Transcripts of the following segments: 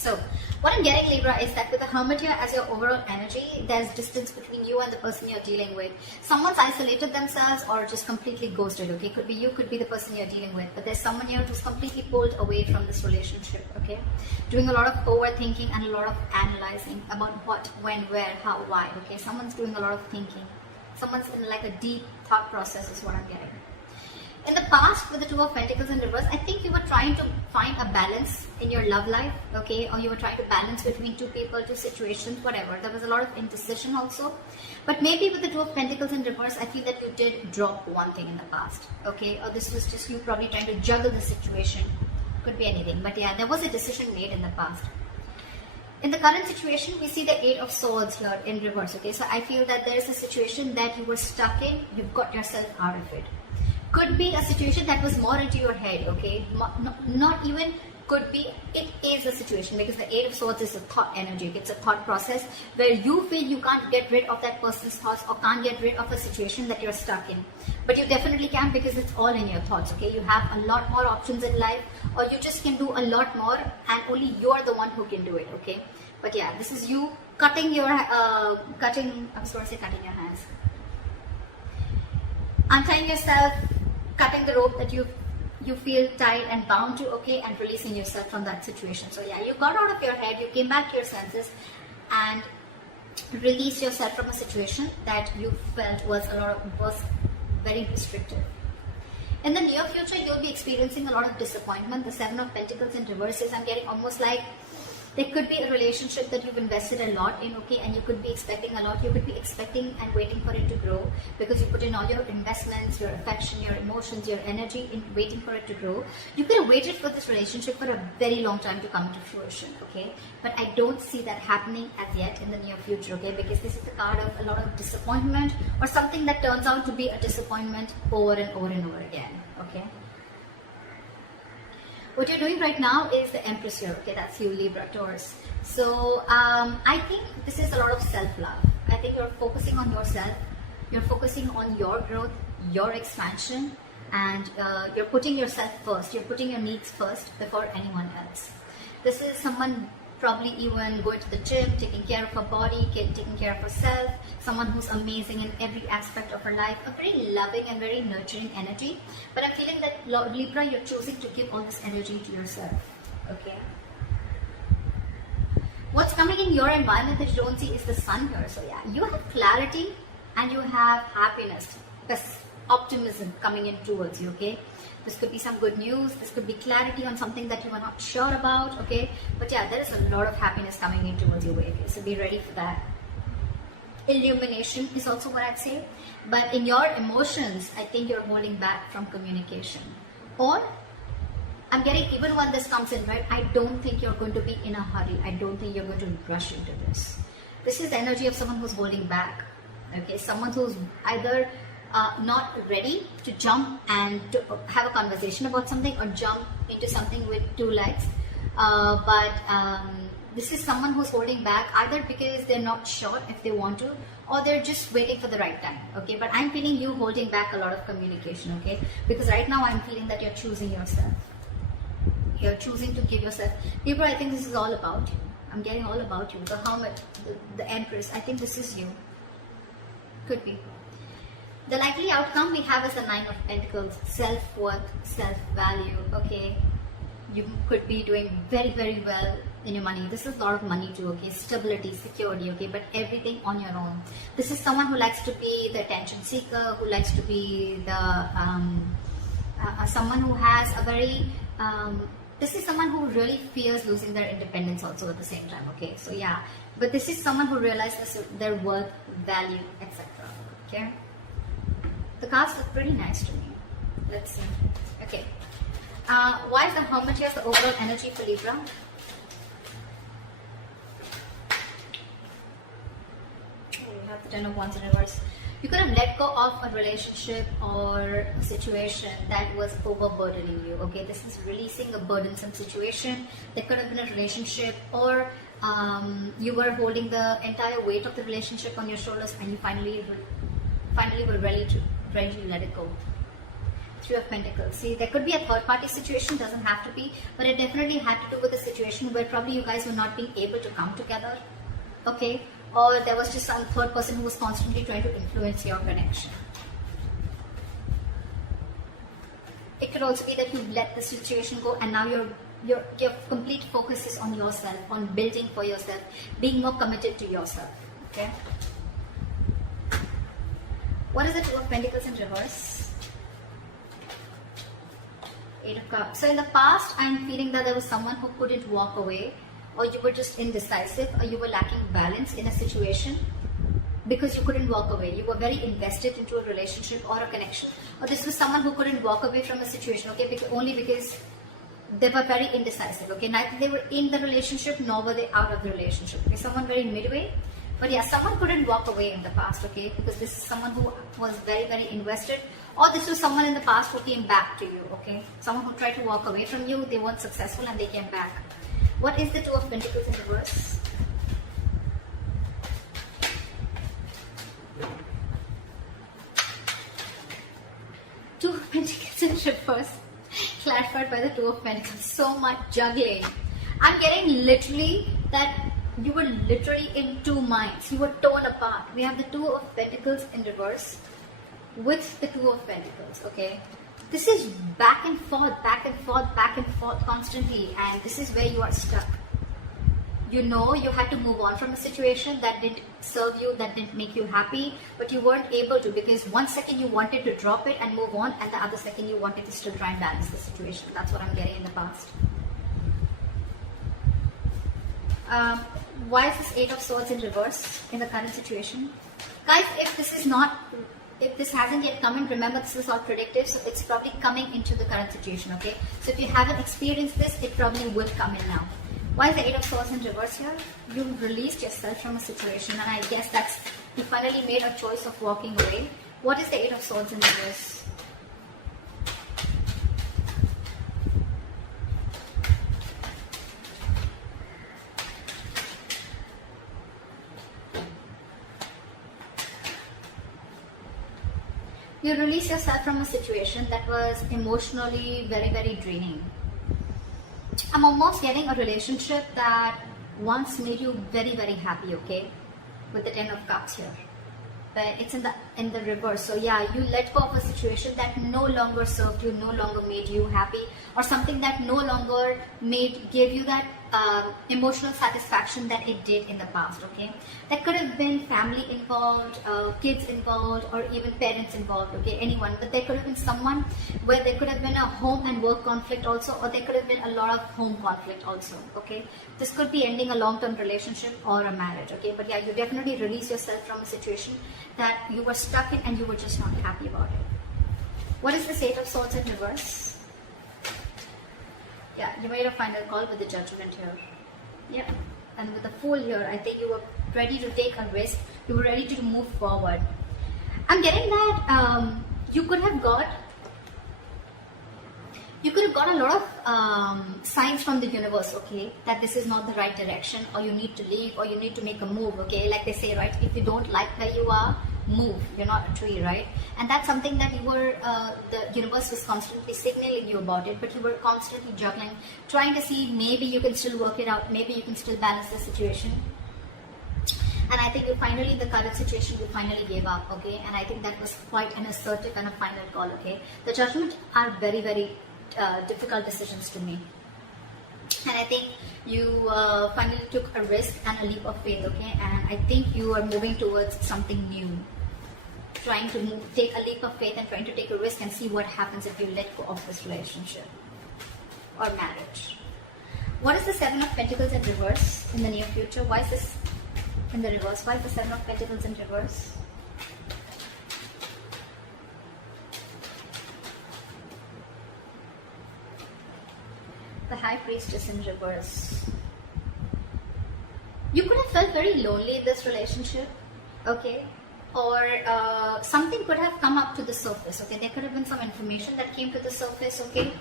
So what I'm getting, Libra, is that with the Hermit here as your overall energy, there's distance between you and the person you're dealing with. Someone's isolated themselves or just completely ghosted, okay? Could be you, could be the person you're dealing with. But there's someone here who's completely pulled away from this relationship, okay? Doing a lot of overthinking and a lot of analyzing about what, when, where, how, why, okay? Someone's doing a lot of thinking. Someone's in like a deep thought process is what I'm getting. In the past, with the Two of Pentacles in reverse, I think you were trying to find a balance in your love life, okay? Or you were trying to balance between two people, two situations, whatever. There was a lot of indecision also. But maybe with the Two of Pentacles in reverse, I feel that you did drop one thing in the past, okay? Or this was just you probably trying to juggle the situation. Could be anything. But yeah, there was a decision made in the past. In the current situation, we see the Eight of Swords here in reverse, okay? So I feel that there is a situation that you were stuck in. You've got yourself out of it. Could be a situation that was more into your head, okay? Not even could be, it is a situation, because the Eight of Swords is a thought energy. It's a thought process where you feel you can't get rid of that person's thoughts or can't get rid of a situation that you're stuck in. But you definitely can, because it's all in your thoughts, okay? You have a lot more options in life, or you just can do a lot more and only you're the one who can do it, okay? But yeah, this is you cutting your, I was going to say cutting your hands. Untying yourself, cutting the rope that you feel tied and bound to, okay, and releasing yourself from that situation. So yeah, you got out of your head, you came back to your senses and released yourself from a situation that you felt was very restrictive. In the near future, you'll be experiencing a lot of disappointment. The Seven of Pentacles in reverse is, I'm getting almost like there could be a relationship that you've invested a lot in, okay, and you could be expecting a lot. You could be expecting and waiting for it to grow because you put in all your investments, your affection, your emotions, your energy in waiting for it to grow. You could have waited for this relationship for a very long time to come to fruition, okay? But I don't see that happening as yet in the near future, okay? Because this is the card of a lot of disappointment or something that turns out to be a disappointment over and over and over again, okay? What you're doing right now is the Empress here, okay? That's you, Libra, Taurus. So I think this is a lot of self-love. I think you're focusing on yourself. You're focusing on your growth, your expansion, and you're putting yourself first. You're putting your needs first before anyone else. This is someone probably even going to the gym, taking care of her body, taking care of herself, someone who's amazing in every aspect of her life, a very loving and very nurturing energy. But I'm feeling that, Libra, you're choosing to give all this energy to yourself, okay? What's coming in your environment that you don't see is the Sun here. So yeah, you have clarity and you have happiness, optimism coming in towards you, okay? This could be some good news. This could be clarity on something that you are not sure about, okay? But yeah, there is a lot of happiness coming in towards your way, okay? So be ready for that. Illumination is also what I'd say. But in your emotions, I think you're holding back from communication. Or, I'm getting, even when this comes in, right? I don't think you're going to be in a hurry. I don't think you're going to rush into this. This is the energy of someone who's holding back, okay? Someone who's either not ready to jump and to have a conversation about something or jump into something with two legs. This is someone who's holding back either because they're not sure if they want to or they're just waiting for the right time, okay? But I'm feeling you holding back a lot of communication, okay? Because right now I'm feeling that you're choosing yourself. You're choosing to give yourself. Libra, I think this is all about you. I'm getting all about you. The Hermit, the Empress, I think this is you. Could be. The likely outcome we have is the Nine of Pentacles, self-worth, self-value, okay? You could be doing very, very well in your money. This is a lot of money too, okay? Stability, security, okay? But everything on your own. This is someone who likes to be the attention seeker, who likes to be the, someone who has a very, this is someone who really fears losing their independence also at the same time, okay? So yeah, but this is someone who realizes their worth, value, etc., okay? The cards look pretty nice to me. Let's see. Okay. Why is the Hermit here the overall energy for Libra? We have the Ten of Wands in reverse. You could have let go of a relationship or a situation that was overburdening you. Okay, this is releasing a burdensome situation. That could have been a relationship, or you were holding the entire weight of the relationship on your shoulders, and you finally were ready to let it go. Three of Pentacles. See, there could be a third party situation, doesn't have to be, but it definitely had to do with a situation where probably you guys were not being able to come together, okay? Or there was just some third person who was constantly trying to influence your connection. It could also be that you let the situation go and now your complete focus is on yourself, on building for yourself, being more committed to yourself, okay? What is the Two of Pentacles in reverse? Eight of Cups. So in the past, I'm feeling that there was someone who couldn't walk away, or you were just indecisive, or you were lacking balance in a situation because you couldn't walk away. You were very invested into a relationship or a connection. Or this was someone who couldn't walk away from a situation, okay, only because they were very indecisive, okay? Neither they were in the relationship nor were they out of the relationship. Okay, someone very midway. But yeah, someone couldn't walk away in the past, okay? Because this is someone who was very, very invested. Or this was someone in the past who came back to you, okay? Someone who tried to walk away from you, they weren't successful and they came back. What is the Two of Pentacles in reverse? Two of Pentacles in reverse. Clarified by the Two of Pentacles. So much juggling. I'm getting literally that you were literally in two minds. You were torn apart. We have the Two of Pentacles in reverse with the Two of Pentacles, okay? This is back and forth, back and forth, back and forth constantly, and this is where you are stuck. You know you had to move on from a situation that didn't serve you, that didn't make you happy, but you weren't able to because one second you wanted to drop it and move on, and the other second you wanted to still try and balance the situation. That's what I'm getting in the past. Why is this Eight of Swords in reverse in the current situation? Guys, if this hasn't yet come in, remember this is all predictive, so it's probably coming into the current situation, okay? So if you haven't experienced this, it probably will come in now. Why is the Eight of Swords in reverse here? You released yourself from a situation, and I guess that's, you finally made a choice of walking away. What is the Eight of Swords in reverse? You release yourself from a situation that was emotionally very, very draining. I'm almost getting a relationship that once made you very, very happy, okay? With the Ten of Cups here. But it's in the reverse. So yeah, you let go of a situation that no longer served you, no longer made you happy, or something that no longer gave you that emotional satisfaction that it did in the past, okay? That could have been family involved, kids involved, or even parents involved, okay? Anyone. But there could have been someone where there could have been a home and work conflict also, or there could have been a lot of home conflict also, okay? This could be ending a long-term relationship or a marriage, okay? But yeah, you definitely release yourself from a situation that you were stuck in and you were just not happy about it. What is this Eight of Swords in reverse? Yeah, you made a final call with the Judgment here. Yeah, and with the Fool here, I think you were ready to take a risk. You were ready to move forward. I'm getting that you could have got a lot of signs from the universe, okay, that this is not the right direction, or you need to leave, or you need to make a move, okay? Like they say, right, if you don't like where you are, move. You're not a tree, right? And that's something that you were, the universe was constantly signaling you about it, but you were constantly juggling, trying to see maybe you can still work it out, maybe you can still balance the situation. And I think you finally, the current situation, you finally gave up, okay? And I think that was quite an assertive and a final call, okay? The Judgment are very, very difficult decisions to make. And I think you finally took a risk and a leap of faith, okay? And I think you are moving towards something new. Trying to take a leap of faith and trying to take a risk and see what happens if you let go of this relationship or marriage. What is the Seven of Pentacles in reverse in the near future? Why is this in the reverse? Why is the Seven of Pentacles in reverse? The High Priestess in reverse. You could have felt very lonely in this relationship, okay? Or something could have come up to the surface, okay? There could have been some information that came to the surface, okay?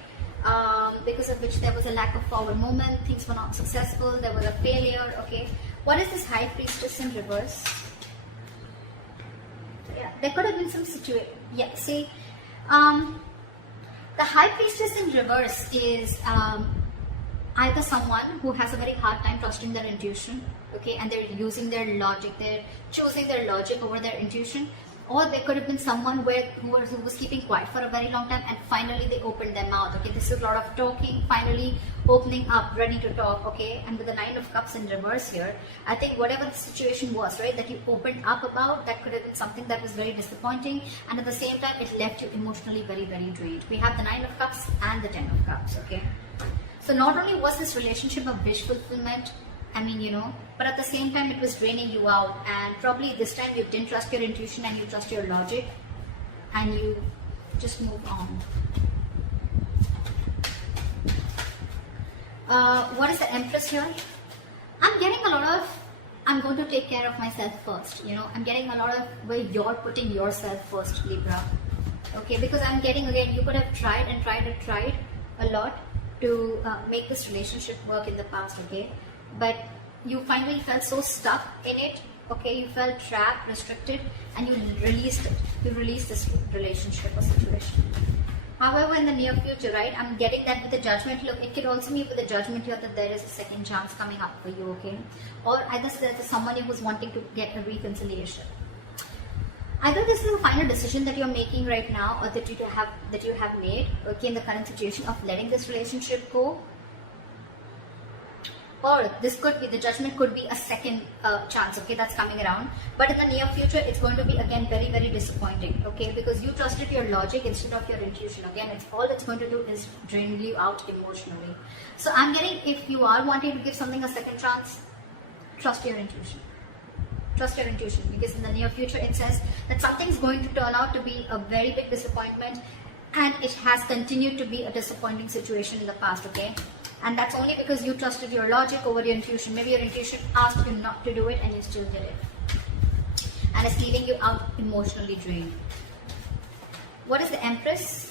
Because of which there was a lack of forward movement, things were not successful, there was a failure, okay? What is this High Priestess in reverse? Yeah, there could have been some situation. Yeah, see, The High Priestess in reverse is either someone who has a very hard time trusting their intuition, okay, and they're using their logic, they're choosing their logic over their intuition, or there could have been someone who was keeping quiet for a very long time and finally they opened their mouth, okay. This is a lot of talking, finally opening up, ready to talk, okay. And with the Nine of Cups in reverse here, I think whatever the situation was, right, that you opened up about, that could have been something that was very disappointing, and at the same time it left you emotionally very, very drained. We have the Nine of Cups and the Ten of Cups, okay. So not only was this relationship a wish fulfillment, I mean, you know, but at the same time it was draining you out, and probably this time you didn't trust your intuition and you trust your logic and you just moved on. What is the Empress here? I'm getting a lot of, I'm going to take care of myself first, you know, I'm getting a lot of where you're putting yourself first, Libra, okay, because I'm getting, again, you could have tried and tried and tried a lot to make this relationship work in the past, okay, but you finally felt so stuck in it, okay, you felt trapped, restricted, and you released it. You released this relationship or situation. However, in the near future, right, I'm getting that with the Judgment. Look, it could also mean with the Judgment here that there is a second chance coming up for you, okay, or either there's someone who's wanting to get a reconciliation. Either this is a final decision that you're making right now, or that you have made, okay, in the current situation of letting this relationship go, or this could be, the Judgment could be a second chance, okay, that's coming around. But in the near future, it's going to be again very, very disappointing, okay, because you trusted your logic instead of your intuition. Again, it's all it's going to do is drain you out emotionally. So I'm getting, if you are wanting to give something a second chance, trust your intuition. Trust your intuition, because in the near future it says that something's going to turn out to be a very big disappointment, and it has continued to be a disappointing situation in the past, okay, and that's only because you trusted your logic over your intuition. Maybe your intuition asked you not to do it and you still did it, and it's leaving you out emotionally drained. What is the Empress?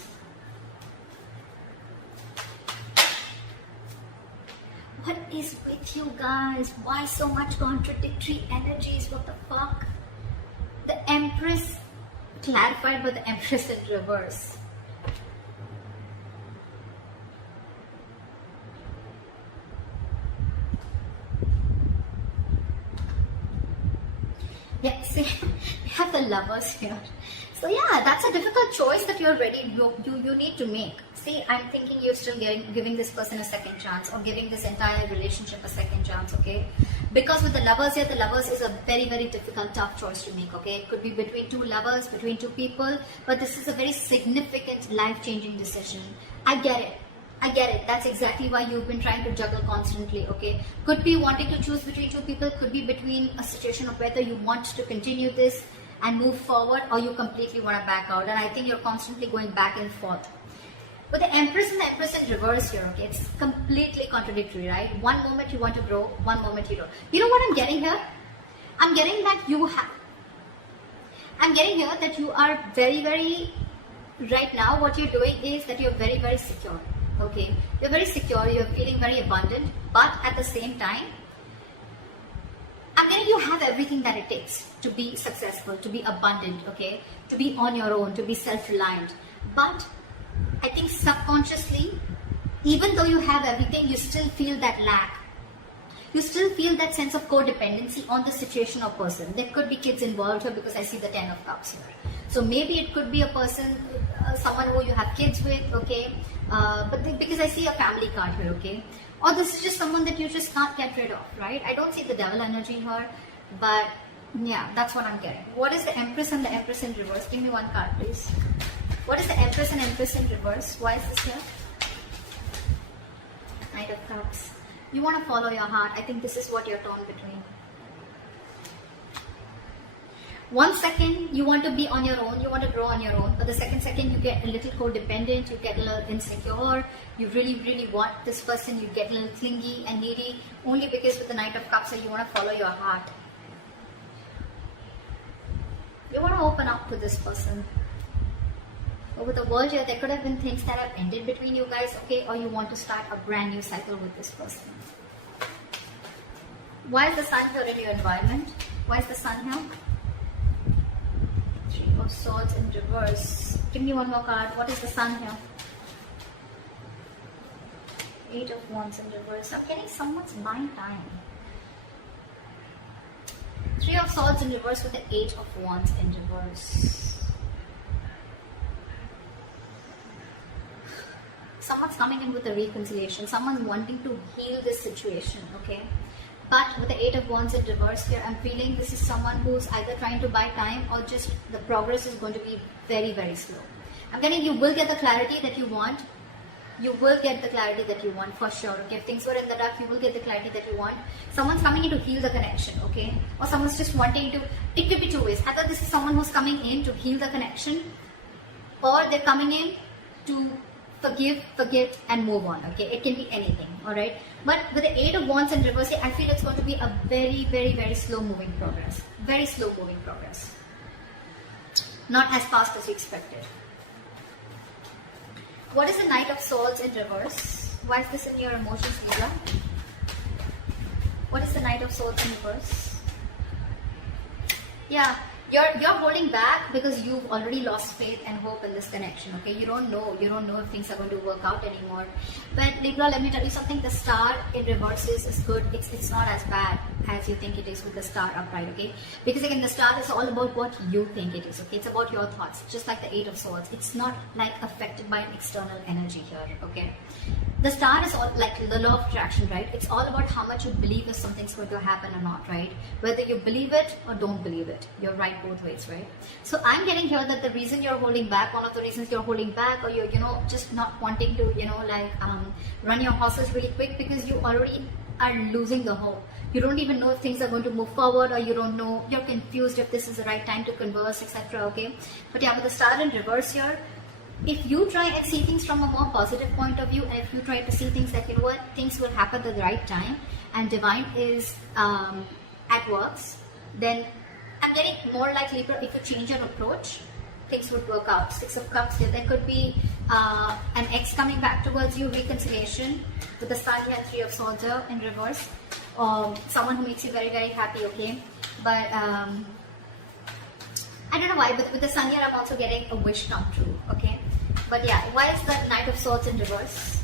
What is with you guys? Why so much contradictory energies? What the fuck? The Empress clarified by the Empress in reverse. Yeah, see, we have the Lovers here. So yeah, that's a difficult choice that you're ready, you need to make. See, I'm thinking you're still giving this person a second chance, or giving this entire relationship a second chance, okay? Because with the Lovers here, the Lovers is a very, very difficult, tough choice to make, okay? It could be between two lovers, between two people, but this is a very significant, life-changing decision. I get it. I get it. That's exactly why you've been trying to juggle constantly, okay? Could be wanting to choose between two people, could be between a situation of whether you want to continue this and move forward, or you completely want to back out. And I think you're constantly going back and forth. But the Empress and the Empress in reverse here, okay? It's completely contradictory, right? One moment you want to grow, one moment you don't. You know what I'm getting here? I'm getting that I'm getting here that you are very, very, right now what you're doing is that you're very, very secure. Okay, you're very secure, you're feeling very abundant, but at the same time, I mean, you have everything that it takes to be successful, to be abundant, okay, to be on your own, to be self-reliant. But I think subconsciously, even though you have everything, you still feel that lack. You still feel that sense of codependency on the situation or person. There could be kids involved here because I see the Ten of Cups here. So maybe it could be a person, someone who you have kids with, okay, because I see a family card here, okay, or this is just someone that you just can't get rid of, right? I don't see the Devil energy here, but yeah, that's what I'm getting. What is the Empress and the Empress in reverse? Give me one card, please. What is the Empress and Empress in reverse? Why is this here? Knight of Cups. You want to follow your heart. I think this is what you're torn between. 1 second you want to be on your own, you want to grow on your own, but the second you get a little codependent, you get a little insecure, you really want this person, you get a little clingy and needy, only because with the Knight of Cups you want to follow your heart. You want to open up to this person. But with the World here, there could have been things that have ended between you guys, okay, or you want to start a brand new cycle with this person. Why is the Sun here in your environment? Why is the Sun here? Three of Swords in reverse. Give me one more card. What is the Sun here? 8 of Wands in reverse. I'm getting someone's buying time. 3 of Swords in reverse with the 8 of Wands in reverse. Someone's coming in with a reconciliation. Someone's wanting to heal this situation, okay? But with the 8 of Wands in reverse here, I'm feeling this is someone who's either trying to buy time or just the progress is going to be very, very slow. I'm getting you will get the clarity that you want. You will get the clarity that you want for sure. Okay, if things were in the dark, you will get the clarity that you want. Someone's coming in to heal the connection, okay? Or someone's just wanting to, it could be two ways. Either this is someone who's coming in to heal the connection, or they're coming in to forgive, forget, and move on, okay? It can be anything, alright? But with the 8 of Wands in reverse, I feel it's going to be a very, very, very slow moving progress. Very slow moving progress. Not as fast as you expected. What is the Knight of Swords in reverse? Why is this in your emotions, Libra? What is the Knight of Swords in reverse? Yeah, you're holding back because you've already lost faith and hope in this connection, okay? You don't know if things are going to work out anymore. But Libra, let me tell you something, the star in reverses is good. It's not as bad as you think it is with the star upright, okay? Because again, the star is all about what you think it is, okay? It's about your thoughts, just like the 8 of Swords. It's not like affected by an external energy here, okay? The star is all like the law of attraction, right? It's all about how much you believe if something's going to happen or not, right? Whether you believe it or don't believe it. You're right both ways, right? So I'm getting here that the reason you're holding back, one of the reasons you're holding back, or you're, just not wanting to, run your horses really quick because you already are losing the hope. You don't even know if things are going to move forward, or you don't know, you're confused if this is the right time to converse, etc. Okay? But yeah, with the star in reverse here, if you try and see things from a more positive point of view, and if you try to see things like, things will happen at the right time, and divine is at works, then I'm getting more like Libra, if you change your approach, things would work out. 6 of Cups here, there could be an ex coming back towards you, reconciliation, with the star here, 3 of Swords here in reverse, or someone who makes you very, very happy, okay? But I don't know why, but with the Sun here, I'm also getting a wish come true, okay? But yeah, why is the Knight of Swords in reverse?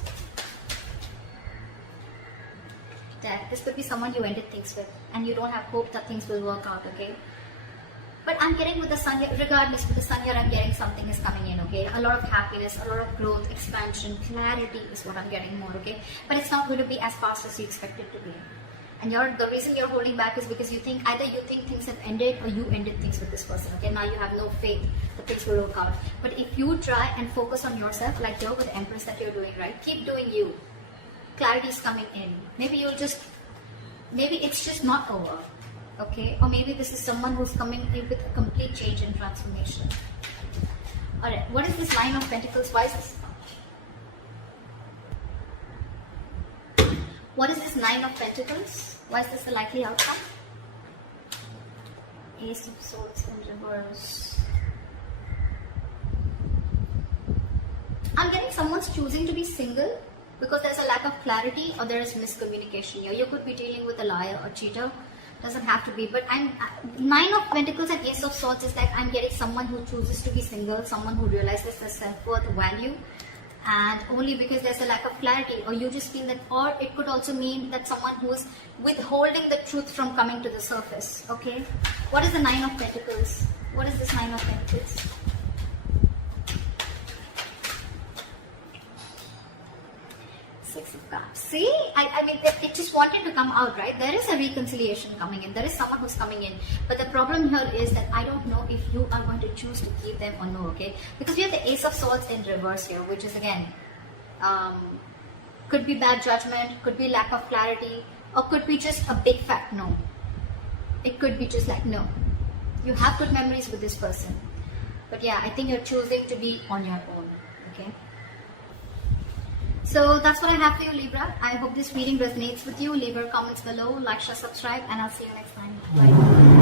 That this could be someone you ended things with, and you don't have hope that things will work out, okay? But I'm getting with the Sun here, regardless, with the Sun here, I'm getting something is coming in, okay? A lot of happiness, a lot of growth, expansion, clarity is what I'm getting more, okay? But it's not going to be as fast as you expect it to be. And the reason you're holding back is because either you think things have ended, or you ended things with this person, okay? Now you have no faith that things will work out. But if you try and focus on yourself, like you're with the Empress that you're doing, right? Keep doing you. Clarity is coming in. Maybe it's just not over, okay? Or maybe this is someone who's coming in with a complete change and transformation. Alright, what is this Nine of Pentacles? Why is this? What is this Nine of Pentacles? Why is this the likely outcome? Ace of Swords in reverse. I'm getting someone's choosing to be single because there's a lack of clarity, or there is miscommunication here. You could be dealing with a liar or cheater. Doesn't have to be, but Nine of Pentacles and Ace of Swords is like I'm getting someone who chooses to be single, someone who realizes their self-worth, value, and only because there's a lack of clarity, or you just feel that, or it could also mean that someone who's withholding the truth from coming to the surface, okay? What is the Nine of Pentacles? What is this Nine of Pentacles? Six of Cups. See, I mean, it just wanted to come out, right? There is a reconciliation coming in. There is someone who's coming in. But the problem here is that I don't know if you are going to choose to keep them or no, okay? Because we have the Ace of Swords in reverse here, which is again, could be bad judgment, could be lack of clarity, or could be just a big fat no. It could be just like, no. You have good memories with this person. But yeah, I think you're choosing to be on your own, okay? So that's what I have for you, Libra. I hope this reading resonates with you. Leave your comments below, like, share, subscribe, and I'll see you next time. Bye.